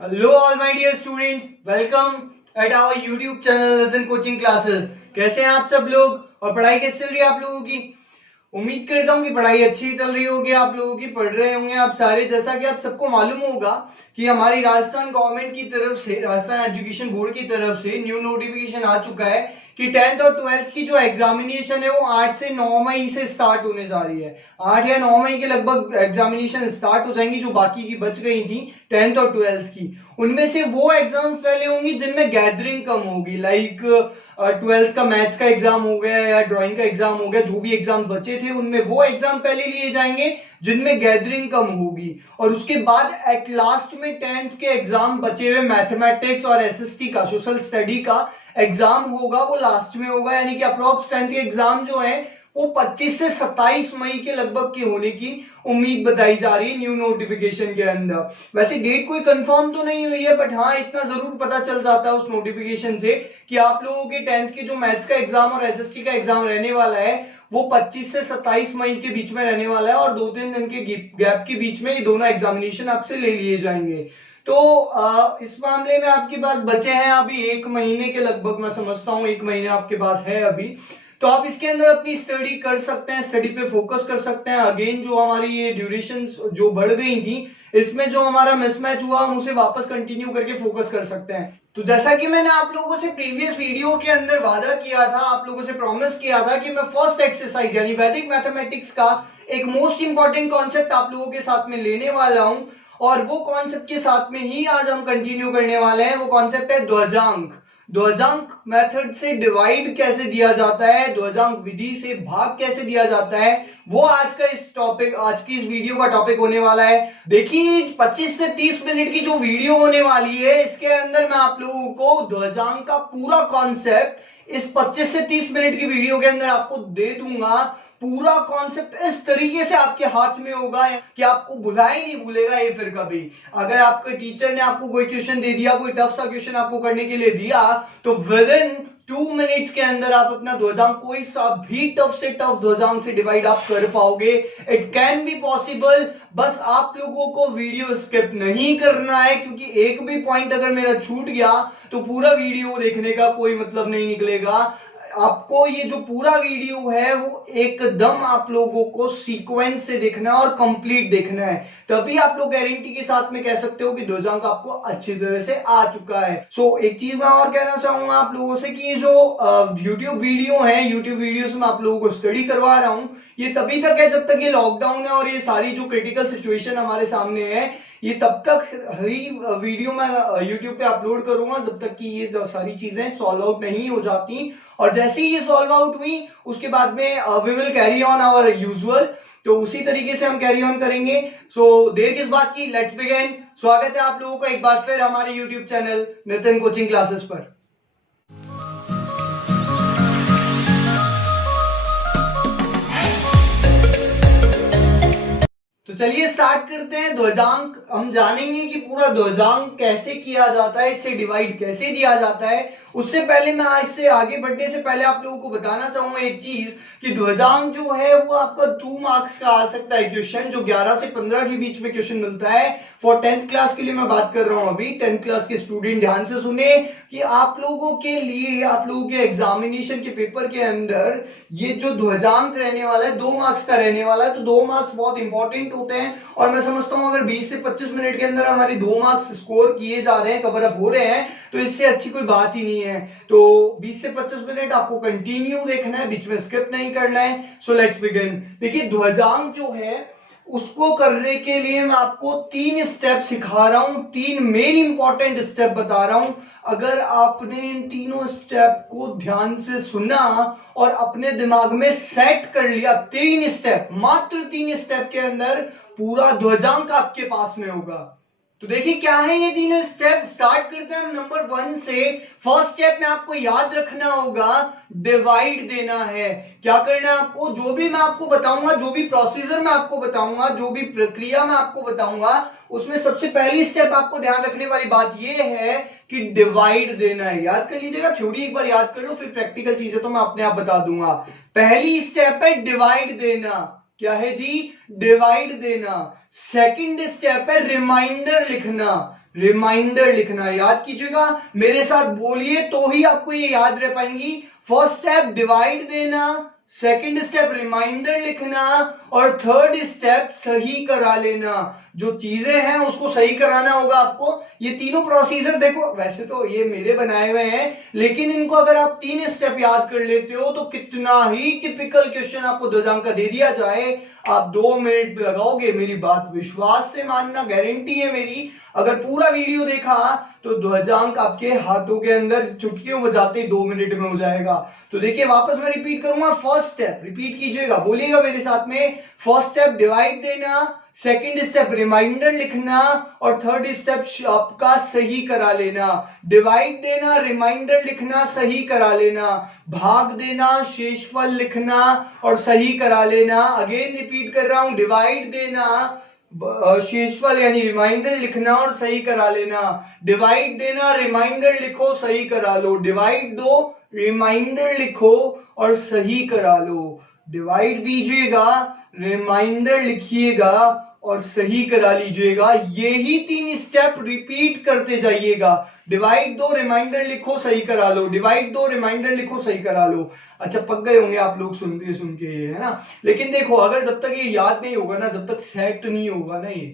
Hello all my dear students, welcome at our YouTube channel Nathan Coaching Classes। कैसे हैं आप सब लोग और पढ़ाई कैसे चल रही है आप लोगों की। उम्मीद करता हूँ कि पढ़ाई अच्छी चल रही होगी, आप लोगों की पढ़ रहे होंगे आप सारे। जैसा कि आप सबको मालूम होगा कि हमारी राजस्थान गवर्नमेंट की तरफ से, राजस्थान एजुकेशन बोर्ड की तरफ से न्यू नोटिफिकेशन आ चुका है कि 10th और 12th की जो एग्जामिनेशन है वो 8 से 9 मई से स्टार्ट होने जा रही है। 8 या 9 मई के लगभग एग्जामिनेशन स्टार्ट हो जाएंगी। जो बाकी की बच गई थी 10th और 12th की, उनमें से वो एग्जाम्स पहले होंगी जिनमें गैदरिंग कम होगी। लाइक 12th का मैथ्स का एग्जाम हो गया या ड्राइंग का एग्जाम हो गया, जो भी एग्जाम बचे थे उनमें वो एग्जाम पहले लिए जाएंगे जिनमें गैदरिंग कम होगी। और उसके बाद एट लास्ट में 10th के एग्जाम बचे हुए मैथमेटिक्स और एसएसटी का, सोशल स्टडी का एग्जाम होगा, वो लास्ट में होगा। यानी कि अप्रोक्स 10th के एग्जाम जो है वो 25 से 27 मई के लगभग के होने की उम्मीद बताई जा रही है न्यू नोटिफिकेशन के अंदर। वैसे डेट कोई कंफर्म तो नहीं हुई है, बट हाँ इतना जरूर पता चल जाता है उस नोटिफिकेशन से कि आप लोगों के 10th के जो मैथ्स का एग्जाम और एसएसटी का एग्जाम रहने वाला है वो 25 से 27 मई के बीच में रहने वाला है। और 2-3 दिन के गैप के बीच में ये दोनों एग्जामिनेशन आपसे ले लिए जाएंगे। तो इस मामले में आपके पास बचे हैं अभी 1 महीने के लगभग, मैं समझता हूँ 1 महीने आपके पास है अभी। तो आप इसके अंदर अपनी स्टडी कर सकते हैं, स्टडी पे फोकस कर सकते हैं। अगेन जो हमारी ये ड्यूरेशन जो बढ़ गई थी, इसमें जो हमारा मिसमैच हुआ हम उसे वापस कंटिन्यू करके फोकस कर सकते हैं। तो जैसा कि मैंने आप लोगों से प्रीवियस वीडियो के अंदर वादा किया था, आप लोगों से प्रॉमिस किया था कि मैं फर्स्ट एक्सरसाइज यानी वैदिक मैथमेटिक्स का एक मोस्ट इंपॉर्टेंट कॉन्सेप्ट आप लोगों के साथ में लेने वाला हूं। और वो कॉन्सेप्ट के साथ में ही आज हम कंटिन्यू करने वाले हैं। वो कॉन्सेप्ट है ध्वजांक। ध्वजांक मेथड से डिवाइड कैसे दिया जाता है, ध्वजांक विधि से भाग कैसे दिया जाता है, वो आज का इस टॉपिक, आज की इस वीडियो का टॉपिक होने वाला है। देखिए 25 से 30 मिनट की जो वीडियो होने वाली है, इसके अंदर मैं आप लोगों को ध्वजांक का पूरा कॉन्सेप्ट इस 25 से 30 मिनट की वीडियो के अंदर आपको दे दूंगा। पूरा कॉन्सेप्ट इस तरीके से आपके हाथ में होगा कि आपको भुला ही नहीं भूलेगा ये फिर कभी। अगर आपके टीचर ने आपको कोई क्वेश्चन दे दिया, कोई टफ सा क्वेश्चन आपको करने के लिए दिया, तो विद इन 2 मिनट्स के अंदर आप अपना ध्वजांक, कोई सा भी टफ से टफ ध्वजांक से डिवाइड आप कर पाओगे। It can be possible. बस आप लोगों को वीडियो स्किप नहीं करना है, क्योंकि एक भी पॉइंट अगर मेरा छूट गया तो पूरा वीडियो देखने का कोई मतलब नहीं निकलेगा। आपको ये जो पूरा वीडियो है वो एकदम आप लोगों को सीक्वेंस से देखना है और कंप्लीट देखना है, तभी आप लोग गारंटी के साथ में कह सकते हो कि ध्वजांक आपको अच्छी तरह से आ चुका है। सो एक चीज मैं और कहना चाहूंगा आप लोगों से कि ये जो YouTube वीडियो है, YouTube वीडियोस में आप लोगों को स्टडी करवा रहा हूं, ये तभी तक है जब तक ये लॉकडाउन है और ये सारी जो क्रिटिकल सिचुएशन हमारे सामने है, ये तब तक ही वीडियो मैं YouTube पे अपलोड करूंगा जब तक कि ये सारी चीजें सॉल्व आउट नहीं हो जाती। और जैसे ही ये सॉल्व आउट हुई उसके बाद में we will carry on our usual. तो उसी तरीके से हम कैरी ऑन करेंगे। सो देर किस बात की, लेट्स बिगिन। स्वागत है आप लोगों का एक बार फिर हमारे YouTube channel Nitin coaching classes पर। तो चलिए स्टार्ट करते हैं। ध्वजांक हम जानेंगे कि पूरा ध्वजांक कैसे किया जाता है, इससे डिवाइड कैसे दिया जाता है। उससे पहले मैं आज से आगे बढ़ने से पहले आप लोगों को बताना चाहूंगा एक चीज कि ध्वजांक जो है वो आपका 2 मार्क्स का आ सकता है क्वेश्चन, जो 11 से 15 के बीच में क्वेश्चन मिलता है। फॉर 10th क्लास के लिए मैं बात कर रहा हूं अभी। 10th क्लास के स्टूडेंट ध्यान से सुने कि आप लोगों के लिए, आप लोगों के एग्जामिनेशन के पेपर के अंदर ये जो ध्वजांक रहने वाला है 2 मार्क्स का रहने वाला है। तो 2 मार्क्स बहुत इंपॉर्टेंट होते हैं और मैं समझता हूं अगर 20 से 25 मिनट के अंदर हमारे 2 मार्क्स स्कोर किए जा रहे हैं, कवर अप हो रहे हैं, तो इससे अच्छी कोई बात ही नहीं है। तो 20 से 25 मिनट आपको कंटिन्यू देखना है, बीच में स्किप नहीं करना है। So let's begin. देखिए ध्वजांक जो है उसको करने के लिए मैं आपको 3 स्टेप सिखा रहा हूं, 3 मेन इंपॉर्टेंट स्टेप बता रहा हूं। अगर आपने इन तीनों स्टेप को ध्यान से सुना और अपने दिमाग में सेट कर लिया, 3 स्टेप, मात्र 3 स्टेप के अंदर पूरा ध्वजांक आपके पास में होगा। तो देखिए क्या है ये तीनों स्टेप। स्टार्ट करते हैं हम नंबर 1 से। फर्स्ट स्टेप में आपको याद रखना होगा, डिवाइड देना है। क्या करना है आपको, जो भी मैं आपको बताऊंगा, जो भी प्रोसीजर मैं आपको बताऊंगा, जो भी प्रक्रिया मैं आपको बताऊंगा, उसमें सबसे पहली स्टेप आपको ध्यान रखने वाली बात यह है कि डिवाइड देना है। याद कर लीजिएगा, थ्योरी एक बार याद कर लो, फिर प्रैक्टिकल चीजें तो मैं अपने आप बता दूंगा। पहली स्टेप है डिवाइड देना। क्या है जी, डिवाइड देना। सेकंड स्टेप है रिमाइंडर लिखना। रिमाइंडर लिखना। याद कीजिएगा, मेरे साथ बोलिए तो ही आपको ये याद रह पाएंगी। फर्स्ट स्टेप डिवाइड देना, सेकंड स्टेप रिमाइंडर लिखना और थर्ड स्टेप सही करा लेना। जो चीजें हैं उसको सही कराना होगा आपको। ये तीनों प्रोसीजर देखो, वैसे तो ये मेरे बनाए हुए हैं, लेकिन इनको अगर आप 3 स्टेप याद कर लेते हो तो कितना ही टिपिकल क्वेश्चन आपको 2 अंक का दे दिया जाए, आप 2 मिनट लगाओगे। मेरी बात विश्वास से मानना, गारंटी है मेरी। अगर पूरा वीडियो देखा तो 2 अंक आपके हाथों के अंदर चुटकियों बजाते 2 मिनट में हो जाएगा। तो देखिए, वापस मैं रिपीट करूंगा। फर्स्ट स्टेप रिपीट कीजिएगा, बोलिएगा मेरे साथ में। फर्स्ट स्टेप डिवाइड देना, सेकंड स्टेप रिमाइंडर लिखना और थर्ड स्टेप आपका सही करा लेना। डिवाइड देना, रिमाइंडर लिखना, सही करा लेना। भाग देना, शेषफल लिखना और सही करा लेना। अगेन रिपीट कर रहा हूं, डिवाइड देना, शेषफल यानी रिमाइंडर लिखना और सही करा लेना। डिवाइड देना, रिमाइंडर लिखो, सही करा लो। डिवाइड दो, रिमाइंडर लिखो और सही करा लो। डिवाइड दीजिएगा, रिमाइंडर लिखिएगा और सही करा लीजिएगा। यही 3 स्टेप रिपीट करते जाइएगा। डिवाइड दो, रिमाइंडर लिखो, सही करा लो। डिवाइड दो, रिमाइंडर लिखो, सही करा लो। अच्छा, पक गए होंगे आप लोग सुन के, है ना। लेकिन देखो, अगर जब तक ये याद नहीं होगा ना, जब तक सेट नहीं होगा ना ये,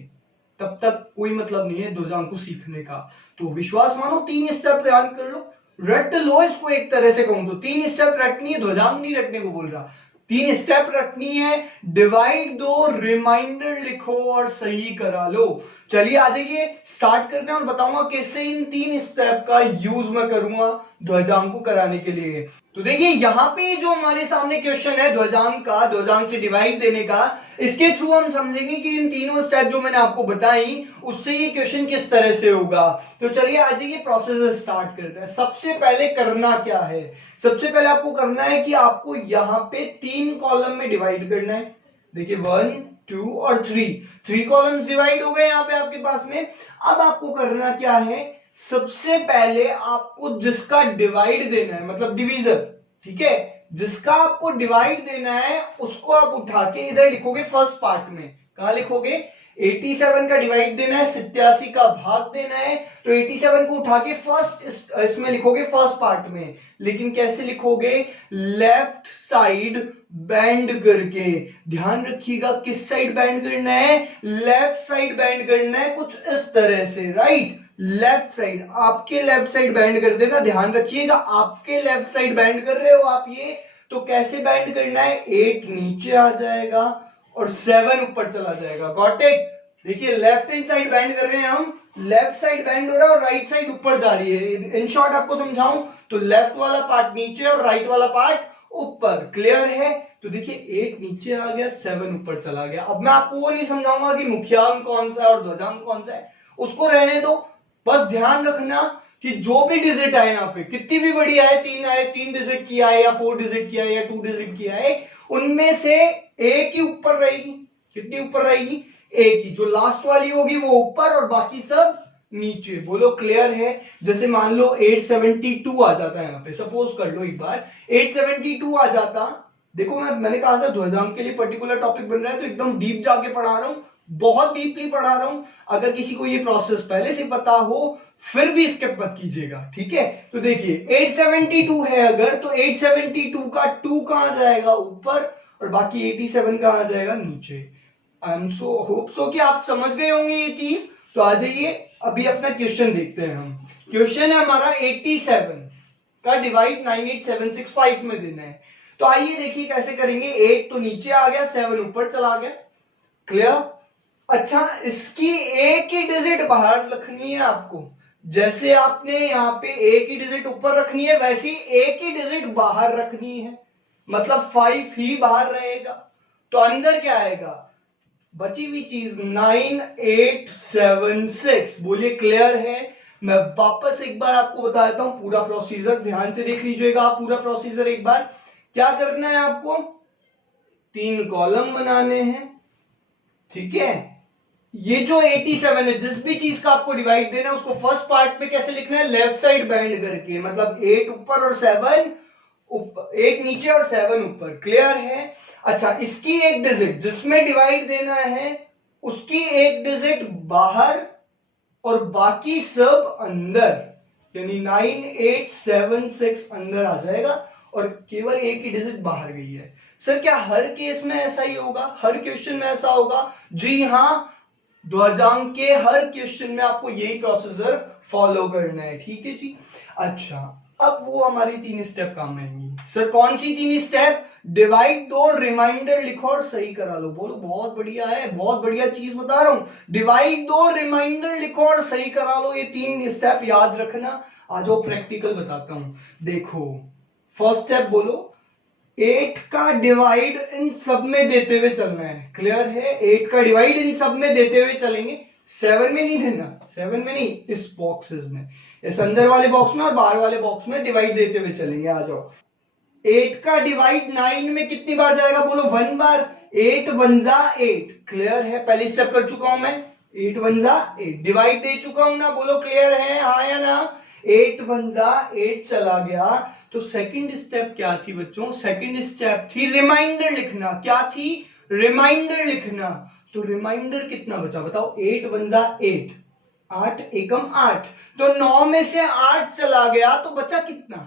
तब तक कोई मतलब नहीं है 2 अंक को सीखने का। तो विश्वास मानो, 3 स्टेप याद कर लो, रट लो इसको। एक तरह से कहूं तो 3 स्टेप रटनी है, 2 अंक नहीं रटने को बोल रहा, 3 स्टेप रखनी है। डिवाइड दो, रिमाइंडर लिखो और सही करा लो। चलिए आ जाइए, स्टार्ट करते हैं और बताऊंगा कैसे इन 3 स्टेप का यूज मैं करूंगा ध्वजांक को कराने के लिए। तो देखिए, यहां पे जो हमारे सामने क्वेश्चन है ध्वजांक का, ध्वजांक से डिवाइड देने का, इसके थ्रू हम समझेंगे कि इन तीनों स्टेप जो मैंने आपको बताई उससे ये क्वेश्चन किस तरह से होगा। तो चलिए आ जाइए, प्रोसेस स्टार्ट करते हैं। सबसे पहले करना क्या है, सबसे पहले आपको करना है कि आपको यहां पे 3 कॉलम में डिवाइड करना है। देखिए 1, 2 और 3 कॉलम्स डिवाइड हो गए यहां पे आपके पास में। अब आपको करना क्या है, सबसे पहले आपको जिसका डिवाइड देना है, मतलब डिवीजन, ठीक है, जिसका आपको डिवाइड देना है उसको आप उठा के इधर लिखोगे फर्स्ट पार्ट में। कहां लिखोगे, 87 का डिवाइड देना है, 87 का भाग देना है, तो 87 को उठा के फर्स्ट इसमें लिखोगे फर्स्ट पार्ट में। लेकिन कैसे लिखोगे, लेफ्ट साइड बैंड करके। ध्यान रखिएगा, किस साइड बैंड करना है, लेफ्ट साइड बैंड करना है, कुछ इस तरह से, राइट। लेफ्ट साइड, आपके लेफ्ट साइड बैंड कर देना। ध्यान रखिएगा, आपके लेफ्ट साइड बैंड कर रहे हो आप ये, तो कैसे बैंड करना है, 8 नीचे आ जाएगा और 7 ऊपर चला जाएगा। Got it. देखिए, लेफ्ट हैंड साइड बैंड कर रहे हैं हम, लेफ्ट साइड बैंड हो रहा है और राइट साइड ऊपर जा रही है। इन शॉर्ट आपको समझाऊं तो लेफ्ट वाला पार्ट नीचे और राइट वाला पार्ट ऊपर। क्लियर है। तो देखिए, 8 नीचे आ गया, 7 ऊपर चला गया। अब मैं आपको वो नहीं समझाऊंगा कि मुख्यांक कौन सा है और ध्वजांक कौन सा है, उसको रहने दो। बस ध्यान रखना कि जो भी डिजिट आए यहाँ पे, कितनी भी बड़ी आए, 3 डिजिट की आए या 4 डिजिट की आए या 2 डिजिट की आए, उनमें से एक ही ऊपर रहेगी। कितनी ऊपर रहेगी, एक ही। जो लास्ट वाली होगी वो ऊपर और बाकी सब नीचे। बोलो क्लियर है। जैसे मान लो 872 आ जाता है यहाँ पे, सपोज कर लो एक बार 872 आ जाता। देखो, मैंने कहा था ध्वजांक के लिए पर्टिकुलर टॉपिक बन रहा है तो एकदम डीप जाके पढ़ा रहा हूं, बहुत डीपली पढ़ा रहा हूं। अगर किसी को ये प्रोसेस पहले से पता हो फिर भी स्किप मत कीजिएगा, ठीक है। तो देखिए 872 है अगर, तो 872 का 2 कहां जाएगा, ऊपर, और बाकी 87 कहां जाएगा, नीचे। I am so hope so कि आप समझ गए होंगे ये चीज। तो आ जाइए, अभी अपना क्वेश्चन देखते हैं हम। क्वेश्चन है हमारा 87 का डिवाइड 98765 में देना है। तो आइए देखिए कैसे करेंगे। 8 तो नीचे आ गया, 7 ऊपर चला गया। क्लियर। अच्छा, इसकी एक ही डिजिट बाहर रखनी है आपको। जैसे आपने यहाँ पे एक ही डिजिट ऊपर रखनी है, वैसी एक ही डिजिट बाहर रखनी है, मतलब 5 ही बाहर रहेगा। तो अंदर क्या आएगा, बची हुई चीज 9876। बोलिए क्लियर है। मैं वापस एक बार आपको बता देता हूं पूरा प्रोसीजर, ध्यान से देख लीजिएगा आप पूरा प्रोसीजर एक बार। क्या करना है आपको, 3 कॉलम बनाने हैं, ठीक है। ये जो 87 है, जिस भी चीज का आपको डिवाइड देना है उसको फर्स्ट पार्ट में कैसे लिखना है, लेफ्ट साइड बैंड करके, मतलब 8 ऊपर और 7 ऊपर, 8 नीचे और 7 ऊपर। क्लियर है। अच्छा, इसकी एक डिजिट जिसमें डिवाइड देना है उसकी एक डिजिट बाहर और बाकी सब अंदर, यानी 9 8 7 6 अंदर आ जाएगा और केवल एक ही डिजिट बाहर गई है। सर क्या हर केस में ऐसा ही होगा, हर क्वेश्चन में ऐसा होगा? जी हाँ, 2000 अंक के हर क्वेश्चन में आपको यही प्रोसीजर फॉलो करना है, ठीक है जी। अच्छा, अब वो हमारी 3 स्टेप काम में आएंगी। सर कौन सी 3 स्टेप? डिवाइड दो, रिमाइंडर लिखो और सही करा लो। बोलो बहुत बढ़िया है, बहुत बढ़िया चीज बता रहा हूं। डिवाइड दो, रिमाइंडर लिखो और सही करा लो, ये 3 स्टेप याद रखना। आ जाओ प्रैक्टिकल बताता हूं। देखो फर्स्ट स्टेप बोलो, 8 का डिवाइड इन सब में देते हुए चलना है। क्लियर है? 8 का डिवाइड इन सब में देते हुए चलेंगे, 7 में नहीं देना, 7 में नहीं, इस बॉक्सेस में, इस अंदर वाले बॉक्स में और बाहर वाले बॉक्स में डिवाइड देते हुए चलेंगे। आ जाओ, 8 का डिवाइड 9 में कितनी बार जाएगा? बोलो 1 बार। 8 1 जा 8। क्लियर है? पहली स्टेप कर चुका हूं मैं, 8 1 जा 8, डिवाइड दे चुका हूं ना। बोलो क्लियर है? हाँ या ना? 8 1 जा 8 चला गया। तो सेकंड स्टेप क्या थी बच्चों? सेकंड स्टेप थी रिमाइंडर लिखना। क्या थी? रिमाइंडर लिखना। तो रिमाइंडर कितना बचा बताओ? 8 1 जा 8, 8 एकम 8, तो 9 में से 8 चला गया तो बचा कितना?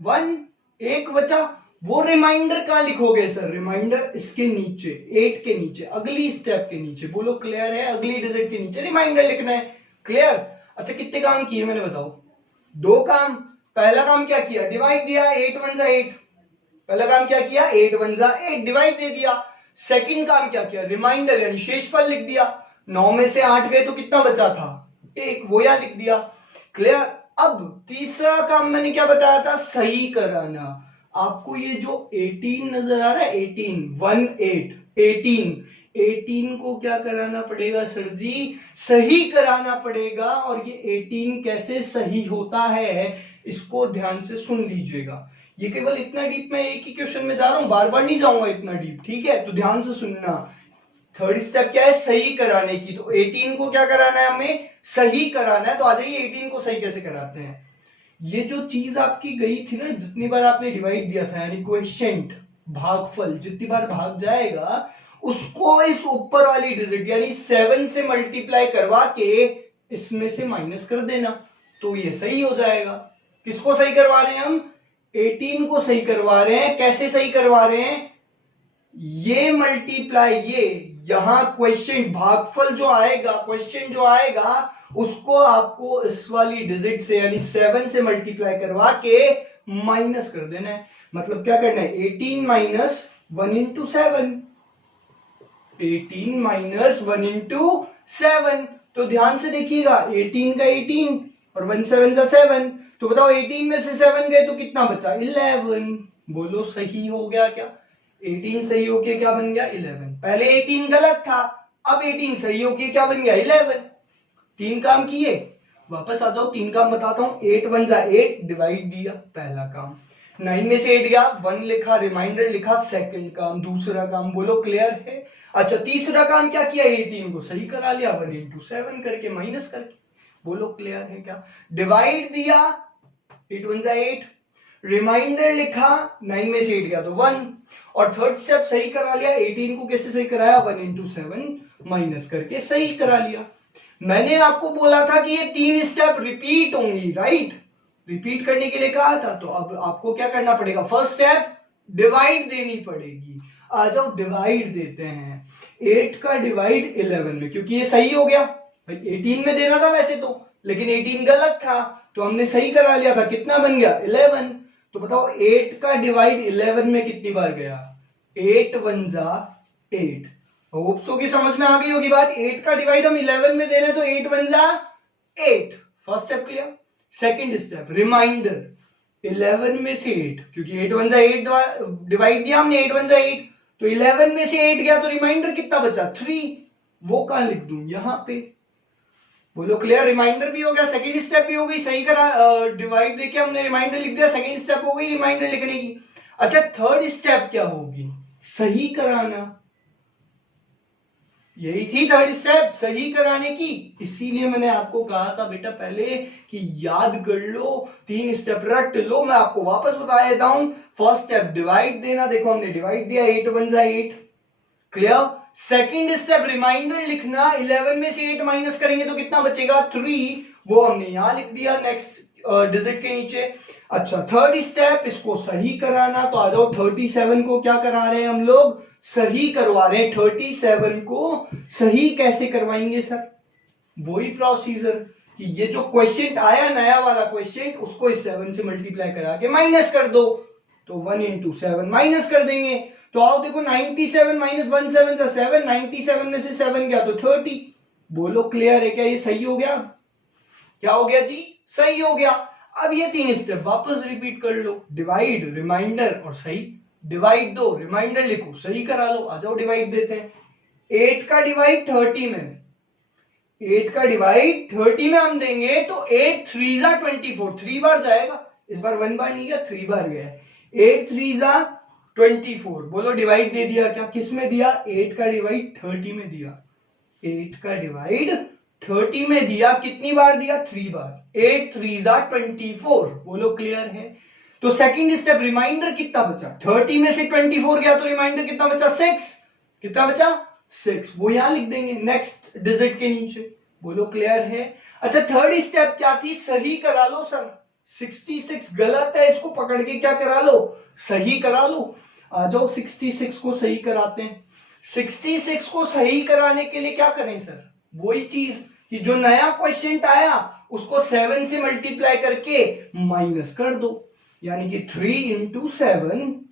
1, एक बचा। वो रिमाइंडर कहां लिखोगे सर? रिमाइंडर इसके नीचे, 8 के नीचे, अगली स्टेप के नीचे। बोलो क्लियर है? अगली डिजिट के नीचे रिमाइंडर लिखना है। क्लियर? अच्छा कितने काम किए मैंने बताओ? 2 काम। पहला काम क्या किया? डिवाइड दिया, 8 1 जा 8। पहला काम क्या किया? 8 1 जा 8, डिवाइड दे दिया। सेकंड काम क्या किया? रिमाइंडर यानी शेषफल लिख दिया। 9 में से 8 गए तो कितना बचा था? 1, वो यहां लिख दिया। क्लियर? अब तीसरा काम मैंने क्या बताया था? सही कराना। आपको ये जो 18 नजर आ रहा है, 18 1 8, 18 को क्या कराना पड़ेगा सर जी? सही कराना पड़ेगा। और ये 18 कैसे सही होता है इसको ध्यान से सुन लीजिएगा। ये केवल इतना डीप, मैं एक ही क्वेश्चन में जा रहा हूं, बार बार नहीं जाऊंगा इतना डीप, ठीक है? तो ध्यान से सुनना। थर्ड स्टेप क्या है? सही कराने की। तो 18 को क्या कराना है? हमें सही कराना है। तो आ जाइए 18 को सही कैसे कराते हैं। ये जो चीज आपकी गई थी ना, जितनी बार आपने डिवाइड दिया था, यानी कोएफिशिएंट, भागफल, जितनी बार भाग जाएगा उसको इस ऊपर वाली डिजिट यानी 7 से मल्टीप्लाई करवा के इसमें से माइनस कर देना, तो ये सही हो जाएगा। किसको सही करवा रहे हैं हम? 18 को सही करवा रहे हैं। कैसे सही करवा रहे हैं? ये मल्टीप्लाई, ये यहां क्वेश्चन भागफल जो आएगा, क्वेश्चन जो आएगा, उसको आपको इस वाली डिजिट से यानी 7 से मल्टीप्लाई करवा के माइनस कर देना है। मतलब क्या करना है? 18 माइनस 1 इंटू 7, 18 माइनस 1 इंटू 7। तो ध्यान से देखिएगा, 18 का 18 और 1 7 जा 7। तो बताओ 18 में से 7 गए तो कितना बचा? 11। बोलो सही हो गया क्या? 18 सही होके क्या बन गया? 11। पहले 18 गलत था, अब 18 सही होके क्या बन गया? 11। 3 काम किए। वापस आ जाओ, 3 काम बताता हूं। 8 1 जा 8, डिवाइड दिया, पहला काम। 9 में से 8 गया, 1 लिखा, रिमाइंडर लिखा, सेकंड काम। दूसरा काम। बोलो क्लियर है? अच्छा तीसरा काम क्या किया? 18 को सही करा लिया, 1 इंटू 7 करके, माइनस करके। बोलो क्लियर है क्या? डिवाइड दिया, 8 1 जा 8, रिमाइंडर लिखा, 9 में से 8 गया तो 1, और थर्ड स्टेप सही करा लिया। 18 को कैसे सही कराया? 1 इंटू 7 माइनस करके सही करा लिया। मैंने आपको बोला था कि ये 3 स्टेप रिपीट होंगी, राइट? रिपीट करने के लिए कहा था। तो अब आपको क्या करना पड़ेगा? फर्स्ट स्टेप डिवाइड देनी पड़ेगी। आ जाओ डिवाइड देते हैं। 8 का डिवाइड 11 में, क्योंकि ये सही हो गया भाई। 18 में देना था वैसे तो, लेकिन 18 गलत था तो हमने सही करा लिया था। कितना बन गया? 11। तो बताओ 8 का डिवाइड 11 में कितनी बार गया? 8 1 जा 8। होप सो की समझ में आ गई होगी बात। 8 का डिवाइड हम 11 में दे रहे हैं तो 8 1 जा 8। First step clear. Second step reminder, 11 में से 8, क्योंकि 8 1 जा 8 डिवाइड दिया हमने, 8 1 जा 8, तो 11 में से 8 गया तो रिमाइंडर कितना बचा? 3। वो कहां लिख दूं? यहां पे। बोलो क्लियर? रिमाइंडर भी हो गया, सेकंड स्टेप भी हो गई, सही करा, डिवाइड देके हमने रिमाइंडर लिख दिया, सेकंड स्टेप हो गई रिमाइंडर लिखने की। अच्छा थर्ड स्टेप क्या होगी? सही कराना। यही थी थर्ड स्टेप, सही कराने की। इसीलिए मैंने आपको कहा था बेटा पहले कि याद कर लो, 3 स्टेप रट लो। मैं आपको वापस बता देता हूं। फर्स्ट स्टेप डिवाइड देना, देखो हमने डिवाइड दिया, 8 1 जा 8, क्लियर। सेकंड स्टेप रिमाइंडर लिखना, 11 में से 8 माइनस करेंगे तो कितना बचेगा 3, वो हमने यहां लिख दिया नेक्स्ट डिजिट के नीचे। अच्छा थर्ड स्टेप इसको सही कराना, तो आ जाओ 37 को क्या करा रहे हैं हम लोग, सही करवा रहे हैं। 37 को सही कैसे करवाएंगे सर, वही प्रोसीजर कि ये जो क्वेश्चन आया नया वाला क्वेश्चन, उसको इस 7 से मल्टीप्लाई करा के माइनस कर दो, तो 1 into 7 माइनस कर देंगे। तो आओ देखो 97 माइनस 1 7 था 7, 97 में से 7 गया तो 30। बोलो क्लियर है क्या, ये सही हो गया, क्या हो गया जी, सही हो गया। अब ये 3 स्टेप वापस रिपीट कर लो, डिवाइड, रिमाइंडर और सही। डिवाइड दो, रिमाइंडर लिखो, सही करा लो। आ जाओ डिवाइड देते हैं। 8 का डिवाइड 30 में, 8 का डिवाइड 30 में हम देंगे तो 8 3 जा 24, 3 बार जाएगा, इस बार 1 बार नहीं गया 3 बार गया है। 8 3 जा 24, बोलो डिवाइड दे दिया क्या, किस में दिया, 8 का डिवाइड 30 में दिया। 8 का डिवाइड 30 में दिया, कितनी बार दिया, 3 बार। 8 3 जा 24, बोलो क्लियर है। तो सेकंड स्टेप रिमाइंडर कितना बचा, 30 में से 24 गया तो रिमाइंडर कितना बचा 6, कितना बचा 6, वो यहां लिख देंगे नेक्स्ट डिजिट के नीचे। बोलो क्लियर है। अच्छा थर्ड स्टेप क्या थी, सही करा लो सर। 66 गलत है, इसको पकड़ के क्या करा लो, सही करा लो। आ जाओ 66 को सही कराते हैं। 66 को सही कराने के लिए क्या करें सर, वही चीज कि जो नया क्वेश्चन आया उसको 7 से मल्टीप्लाई करके माइनस कर दो, यानी कि 3 into 7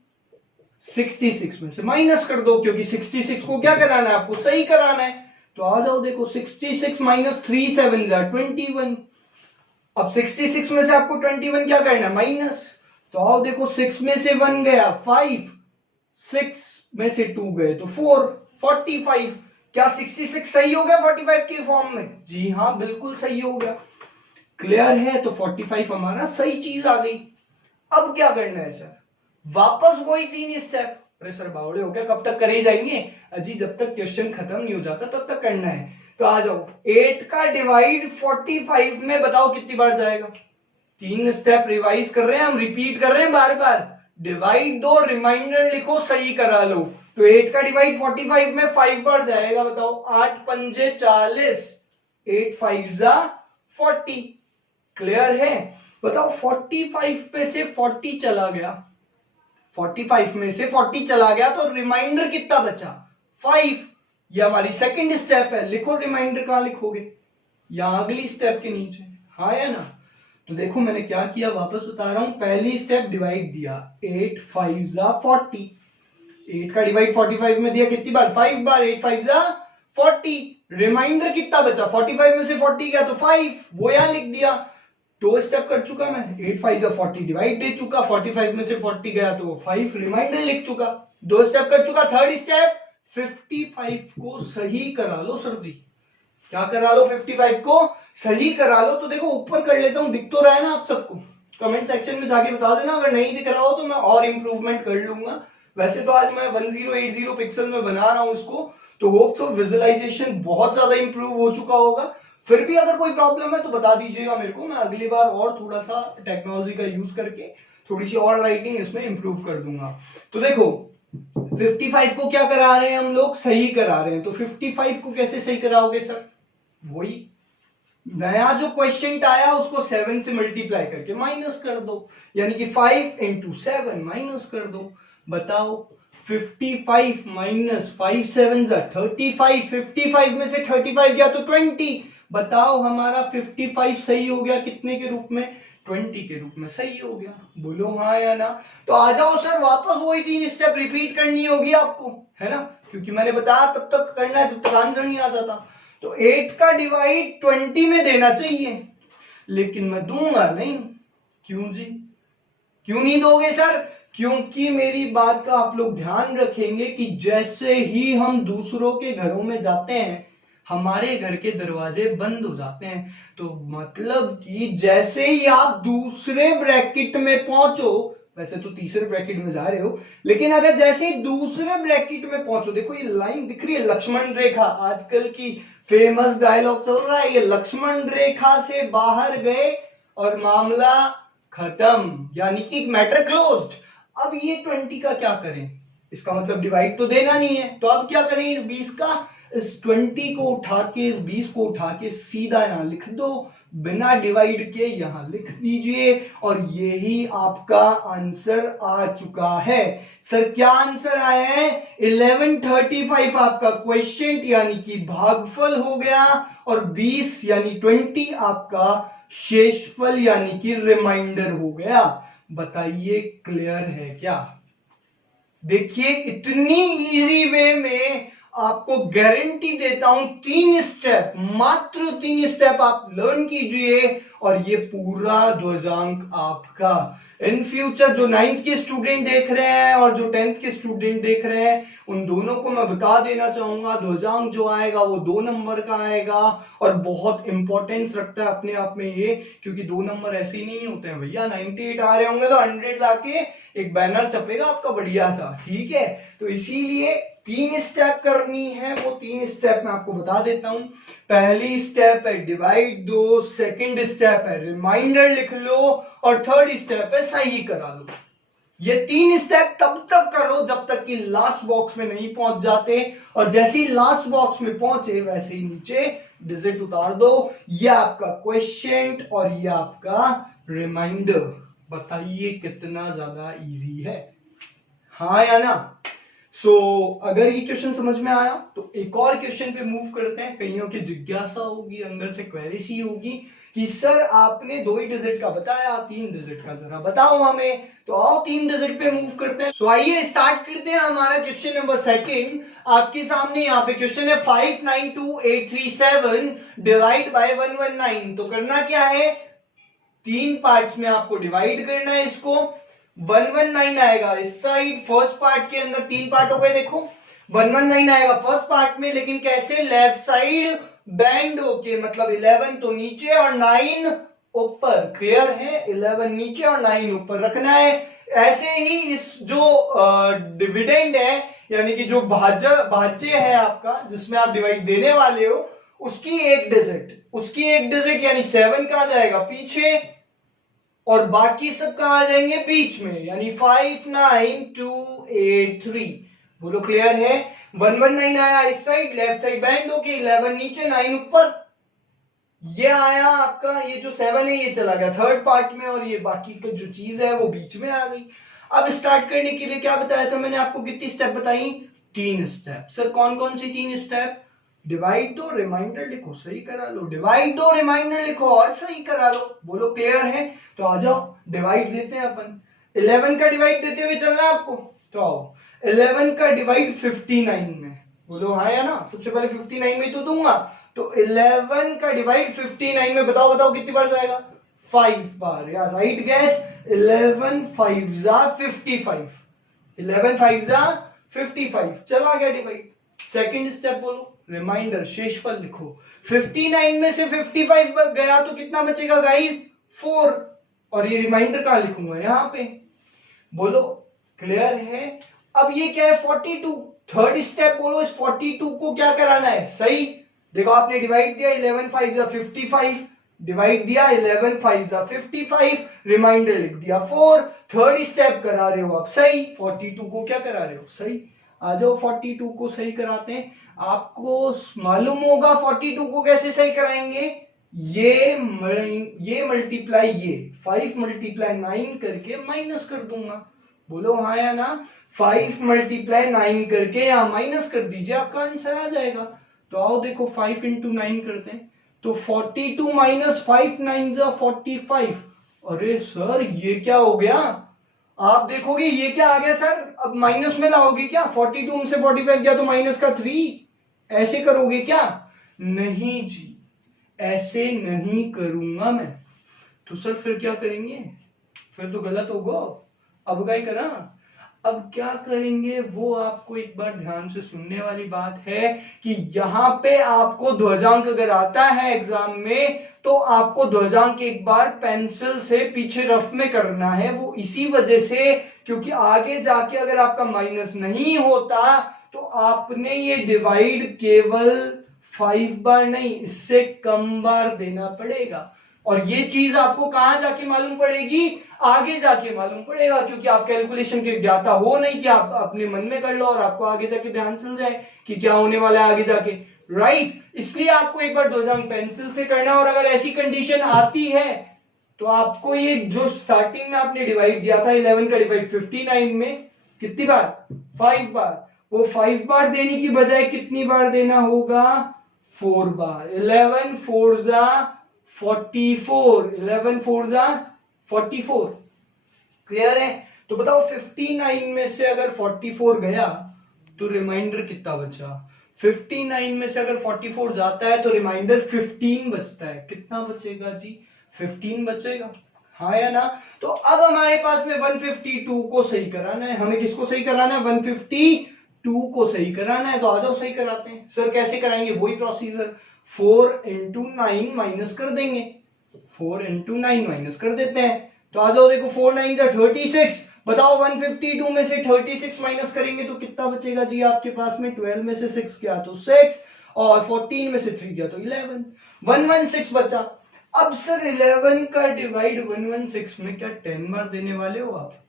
66 में से माइनस कर दो, क्योंकि 66 को क्या कराना है, आपको सही कराना है। तो आ जाओ देखो 66 माइनस 3 7 जा 21। अब 66 में से आपको 21 क्या करना है, माइनस। तो आओ देखो 6 में से 1 गया 5, 6 में से 2 गए तो 4, 45। क्या 66 सही हो गया 45 के फॉर्म में, जी हाँ बिल्कुल सही हो गया। क्लियर है, तो 45 हमारा सही चीज आ गई। अब क्या करना है सर, वापस वही 3 स्टेप। अरे सर बावड़े हो गया, कब तक करे जाएंगे, अजी जब तक क्वेश्चन खत्म नहीं हो जाता तब तक करना है। तो आ जाओ 8 का डिवाइड 45 में बताओ कितनी बार जाएगा। 3 स्टेप रिवाइज कर रहे हैं हम, रिपीट कर रहे हैं बार बार। डिवाइड दो, रिमाइंडर लिखो, सही करा लो। तो 8 का डिवाइड 45 में 5 बार जाएगा, बताओ 8 पंजे 40, 8 5 जा 40। क्लियर है, बताओ 45 पे से 40 चला गया, 45 में से 40 चला गया तो रिमाइंडर कितना बचा 5। ये हमारी सेकंड स्टेप है, लिखो रिमाइंडर कहां लिखोगे, यहां अगली स्टेप के नीचे, हाँ या ना। तो देखो मैंने क्या किया, वापस बता रहा हूं। पहली स्टेप डिवाइड दिया, 8 5 जा 40, 8 का डिवाइड 45 में दिया कितनी बार, 5 बार, 8 5 जा 40। रिमाइंडर कितना बचा, 45 में से 40 गया तो 5, वो यहां लिख दिया। 2 स्टेप कर चुका मैं, 8 5 जा 40 डिवाइड दे चुका, 45 में से 40 गया तो 5 रिमाइंडर लिख चुका। 2 स्टेप कर चुका। थर्ड स्टेप 55 को सही करा लो सर जी, क्या करा लो, 55 को सही करा लो। तो देखो ऊपर कर लेता हूं, दिख तो रहा है ना आप सबको, कमेंट सेक्शन में जाके बता देना, अगर नहीं दिख रहा हो तो मैं और इंप्रूवमेंट कर लूंगा। वैसे तो आज मैं 1080 पिक्सल में बना रहा हूं इसको, तो होप सो विजुअलाइजेशन बहुत ज्यादा इंप्रूव हो चुका होगा। फिर भी अगर कोई प्रॉब्लम है तो बता दीजिएगा मेरे को, मैं अगली बार और थोड़ा सा टेक्नोलॉजी का यूज करके थोड़ी सी और राइटिंग इसमें इंप्रूव कर दूंगा। तो देखो 55 को क्या करा रहे हैं हम लोग, सही करा रहे हैं। तो 55 को कैसे सही कराओगे सर, वही नया जो क्वेश्चन आया उसको 7 से मल्टीप्लाई करके माइनस कर दो, यानी कि 5 into 7 माइनस कर दो। बताओ 55 माइनस 5 7 जा 35, 55 में से 35 गया तो 20। बताओ हमारा 55 सही हो गया कितने के रूप में, 20 के रूप में सही हो गया। बोलो हाँ या ना। तो आ जाओ सर, वापस वही 3 स्टेप रिपीट करनी होगी आपको, है ना, क्योंकि मैंने बताया तब तक करना है जब तक आंसर नहीं आ जाता। तो 8 का डिवाइड 20 में देना चाहिए, लेकिन मैं दूंगा नहीं। क्यों जी, क्यों नहीं दोगे सर, क्योंकि मेरी बात का आप लोग ध्यान रखेंगे कि जैसे ही हम दूसरों के घरों में जाते हैं हमारे घर के दरवाजे बंद हो जाते हैं। तो मतलब कि जैसे ही आप दूसरे ब्रैकेट में पहुंचो, वैसे तो तीसरे ब्रैकेट में जा रहे हो, लेकिन अगर जैसे ही दूसरे ब्रैकेट में पहुंचो, देखो ये लाइन दिख रही है लक्ष्मण रेखा, आजकल की फेमस डायलॉग चल रहा है, ये लक्ष्मण रेखा से बाहर गए और मामला खत्म, यानी कि मैटर क्लोज्ड। अब ये 20 का क्या करें, इसका मतलब डिवाइड तो देना नहीं है। तो अब क्या करें, इस 20 का, इस 20 को उठा के, इस 20 को उठा के सीधा यहां लिख दो, बिना डिवाइड के यहां लिख दीजिए, और यही आपका आंसर आ चुका है। सर क्या आंसर आया है? 1135 आपका क्वेश्चन यानी कि भागफल हो गया, और 20 यानी 20 आपका शेषफल यानी कि रिमाइंडर हो गया। बताइए क्लियर है क्या? देखिए इतनी इजी वे में आपको गारंटी देता हूं, 3 स्टेप, मात्र 3 स्टेप आप लर्न कीजिए और ये पूरा ध्वजांक आपका इन फ्यूचर जो 9th के स्टूडेंट देख रहे हैं और जो 10th के स्टूडेंट देख रहे हैं, उन दोनों को मैं बता देना चाहूंगा, ध्वजांक जो आएगा वो 2 नंबर का आएगा, और बहुत इंपॉर्टेंस रखता है अपने आप में ये, क्योंकि 2 नंबर ऐसे ही नहीं होते हैं भैया। 98 आ रहे होंगे तो 100 लाके एक बैनर छपेगा आपका बढ़िया सा, ठीक है। तो इसीलिए 3 स्टेप करनी है, वो 3 स्टेप मैं आपको बता देता हूं। पहली स्टेप है डिवाइड दो, सेकंड स्टेप है रिमाइंडर लिख लो, और थर्ड स्टेप है सही करा लो। ये 3 स्टेप तब तक करो जब तक कि लास्ट बॉक्स में नहीं पहुंच जाते, और जैसे ही लास्ट बॉक्स में पहुंचे वैसे ही नीचे डिजिट उतार दो। ये आपका क्वेश्चन और ये आपका रिमाइंडर। बताइए कितना ज्यादा इजी है, हाँ या ना? अगर ये क्वेश्चन समझ में आया तो एक और क्वेश्चन पे मूव करते हैं। कईयों की जिज्ञासा होगी, अंदर से क्वेरी सी होगी कि सर आपने 2 ही डिजिट का बताया, 3 डिजिट का जरा बताओ हमें। तो आओ 3 डिजिट पे मूव करते हैं। आइए स्टार्ट करते हैं हमारा क्वेश्चन नंबर 2। आपके सामने यहाँ पे क्वेश्चन है 592837 डिवाइड बाय 119। तो करना क्या है, 3 पार्ट्स में आपको डिवाइड करना है इसको। 119 आएगा इस साइड, फर्स्ट पार्ट के अंदर 3 पार्ट हो गए, देखो 119 आएगा फर्स्ट पार्ट में, लेकिन कैसे, लेफ्ट साइड बैंड होके, मतलब 11 तो नीचे और 9 ऊपर। क्लियर है? 11 नीचे और 9 ऊपर रखना है। ऐसे ही इस जो डिविडेंड है, यानी कि जो भाज्य है आपका, जिसमें आप डिवाइड देने वाले हो, उसकी एक डिजिट यानी 7 का आ जाएगा पीछे, और बाकी सब कहां आ जाएंगे, बीच में, यानी 59283। बोलो क्लियर है? 119 आया इस साइड, लेफ्ट साइड बैंड होके, 11 नीचे 9 ऊपर। ये आया आपका, ये जो 7 है ये चला गया थर्ड पार्ट में, और ये बाकी का जो चीज है वो बीच में आ गई। अब स्टार्ट करने के लिए क्या बताया था मैंने आपको, कितनी स्टेप बताई? 3 स्टेप। सर कौन कौन सी 3 स्टेप? डिवाइड दो, रिमाइंडर लिखो, सही करा लो, डिवाइड दो, रिमाइंडर लिखो और सही करा लो। बोलो क्लियर है? तो आ जाओ डिवाइड देते हैं अपन। 11 का डिवाइड देते हुए चलना है आपको, तो आओ 11 का डिवाइड 59 में। बोलो हाँ या ना? सबसे पहले 59 में तो दूंगा, तो 11 का डिवाइड 59 में बताओ कितनी बार जाएगा? 5 बार। यार राइट गैस, 11 5 जा 55, 11 5 जा 55, चला गया डिवाइड। सेकंड स्टेप बोलो, रिमाइंडर, शेषफल लिखो। 59 में से 55 गया तो कितना बचेगा गाइस? 4, और ये रिमाइंडर कहां लिखूंगा? यहां पे। बोलो क्लियर है? अब ये क्या है? 42। थर्ड स्टेप बोलो, इस 42 को क्या कराना है? सही। देखो आपने डिवाइड दिया, 11 5 जा 55, डिवाइड दिया 11 5 जा 55, रिमाइंडर लिख दिया 4। थर्ड स्टेप करा रहे हो आप सही, 42 को क्या करा रहे हो? सही। आ जाओ 42 को सही कराते हैं। आपको मालूम होगा 42 को कैसे सही कराएंगे? ये मल्टीप्लाई, ये 5 मल्टीप्लाई 9 करके माइनस कर दूंगा। बोलो हाँ या ना? 5 मल्टीप्लाई 9 करके यहां माइनस कर दीजिए, आपका आंसर आ जाएगा। तो आओ देखो 5 इंटू 9 करते हैं, तो 42 माइनस 5 9 जा 45। अरे सर ये क्या हो गया? आप देखोगे ये क्या आ गया सर? अब माइनस में लाओगे क्या? 42 से 45 गया तो माइनस का 3, ऐसे करोगे क्या? नहीं जी, ऐसे नहीं करूंगा मैं। तो सर फिर क्या करेंगे? फिर तो गलत होगा। अब क्या करा? अब क्या करेंगे वो आपको एक बार ध्यान से सुनने वाली बात है कि यहां पे आपको ध्वजांक अगर आता है एग्जाम में, तो आपको ध्वजांक एक बार पेंसिल से पीछे रफ में करना है। वो इसी वजह से क्योंकि आगे जाके अगर आपका माइनस नहीं होता तो आपने ये डिवाइड केवल 5 बार नहीं, इससे कम बार देना पड़ेगा। और ये चीज आपको कहां जाके मालूम पड़ेगी, आगे जाके मालूम पड़ेगा, क्योंकि आप कैलकुलेशन के ज्ञाता हो नहीं कि आप अपने मन में कर लो और आपको आगे जाके ध्यान चल जाए कि क्या होने वाला है आगे जाके, राइट। इसलिए आपको एक बार 2 अंक पेंसिल से करना है, और अगर ऐसी कंडीशन आती है तो आपको ये जो स्टार्टिंग में आपने डिवाइड दिया था 11 का डिवाइड 59 में कितनी बार, 5 बार, वो 5 बार देने की बजाय कितनी बार देना होगा, 4 बार। 11 4 जा 44, 11 4 जा 44, क्लियर है। तो बताओ 59 में से अगर 44 गया तो रिमाइंडर कितना बचा, 59 में से अगर 44 जाता है तो रिमाइंडर 15 बचता है, कितना बचेगा जी, 15 बचेगा, हाँ या ना। तो अब हमारे पास में 152 को सही कराना है, हमें किसको सही कराना है, 152 को सही कराना है। तो आ जाओ सही कराते हैं। सर कैसे कराएंगे, वही प्रोसीजर, 4 into 9 माइनस कर देंगे, 4 into 9 माइनस कर देते हैं। तो आ जाओ, देखो 4 9 जा 36, बताओ 152 में से 36 माइनस करेंगे तो कितना बचेगा जी आपके पास में, 12 में से 6 गया तो 6, और 14 में से 3 गया तो 11, 116 बचा। अब सर 11 का डिवाइड 116 में क्या 10 बार देने वाले हो आप,